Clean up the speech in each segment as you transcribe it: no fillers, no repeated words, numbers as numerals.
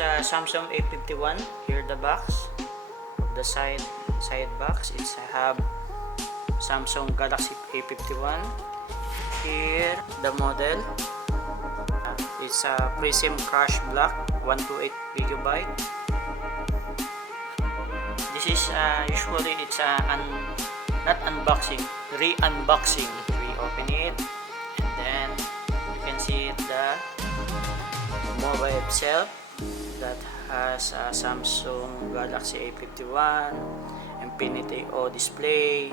It's a Samsung A51. Here the box. The side box. It's have Samsung Galaxy A51. Here the model. It's a Prism Crush Black 128 GB. This is usually it's not unboxing, re-unboxing. We open it and then you can see the mobile itself that has a Samsung Galaxy A51, Infinity O display,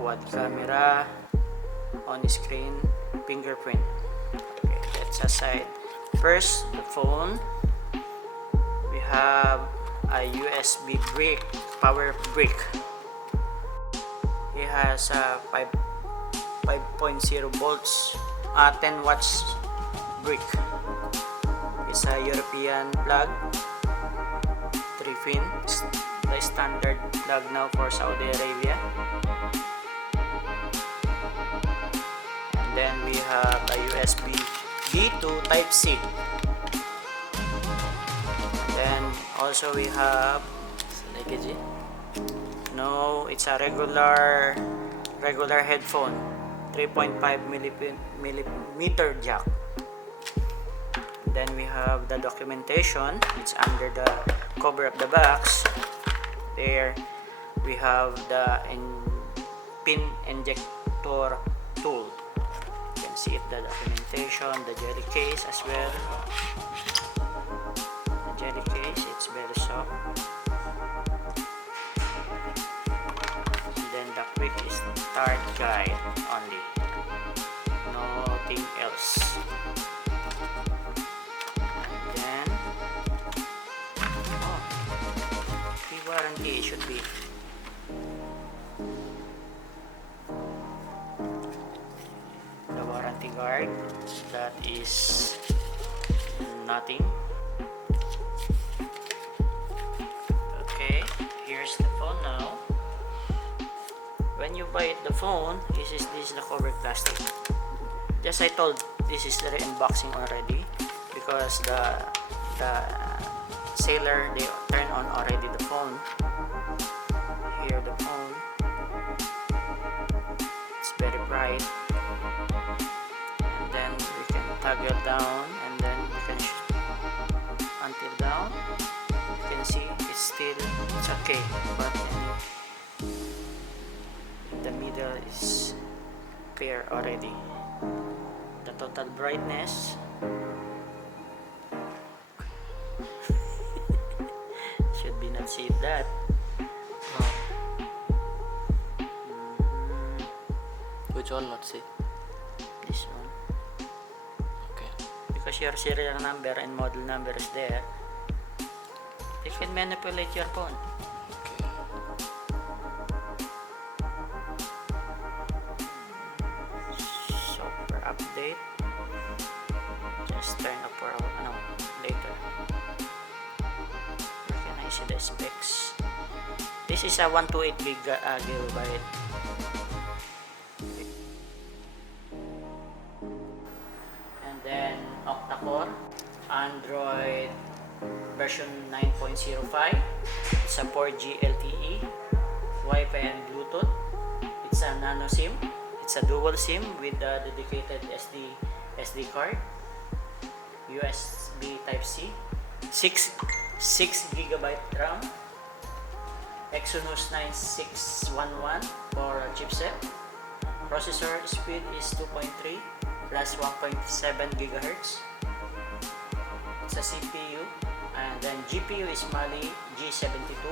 quad camera, on-screen fingerprint. Okay, that's aside. First, the phone. We have a USB brick, power brick. It has a 5.0 volts, 10 watts brick. It's a European plug, 3-pin, the standard plug now for Saudi Arabia. And then we have a USB B to Type-C. Then also we have it's a regular headphone, 3.5 millimeter jack. Then we have the documentation. It's under the cover of the box. There we have the pin injector tool. You can see it, the documentation, the jelly case as well. The jelly case, it's very soft. And then the quick start guide only, nothing else. Warranty should be the warranty card, that is nothing. Okay, here's the phone now. When you buy the phone, this is the cover plastic. Just I told this is the unboxing already because the seller, they turn on already the phone. Here the phone, it's very bright, and then we can toggle down and then we can until down. You can see it's okay, but the middle is clear already. The total brightness, should be not see that. No. Which one not see? This one. Okay. Because your serial number and model number is there, you can manipulate your phone. Okay. Software update. Just turn up for later. See the specs. This is a 128 gigabyte. And then octa-core, Android version 9.05. It's a 4G LTE, Wi-Fi and Bluetooth. It's a nano SIM. It's a dual SIM with a dedicated SD card, USB Type-C, 6 GB RAM, Exynos 9611 for chipset. Processor speed is 2.3 plus 1.7 GHz. It's a CPU, and then GPU is Mali G72.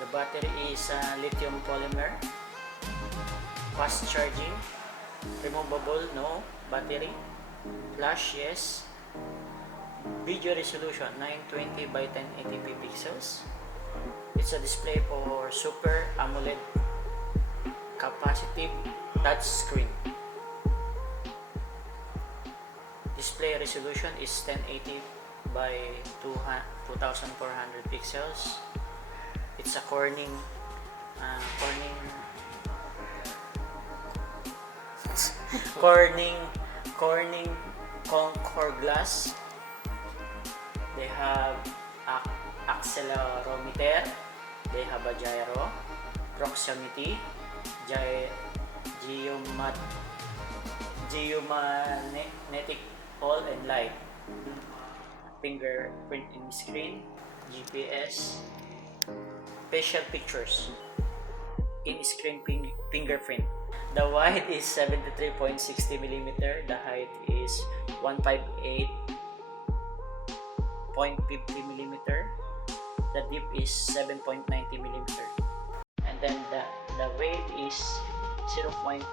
The battery is lithium polymer. Fast charging, removable, no battery. Flash, yes. Video resolution 920 by 1080p pixels. It's a display for Super AMOLED capacitive touch screen. Display resolution is 1080 by 2400 pixels. It's a Corning Concord glass. They have accelerometer. They have a gyro, proximity, geomagnetic pole and light, fingerprint in screen, GPS, facial pictures, in-screen fingerprint. The width is 73.60 millimeter. The height is 158.50 millimeter. The depth is 7.90 millimeter. And then the weight is 0.300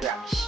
grams.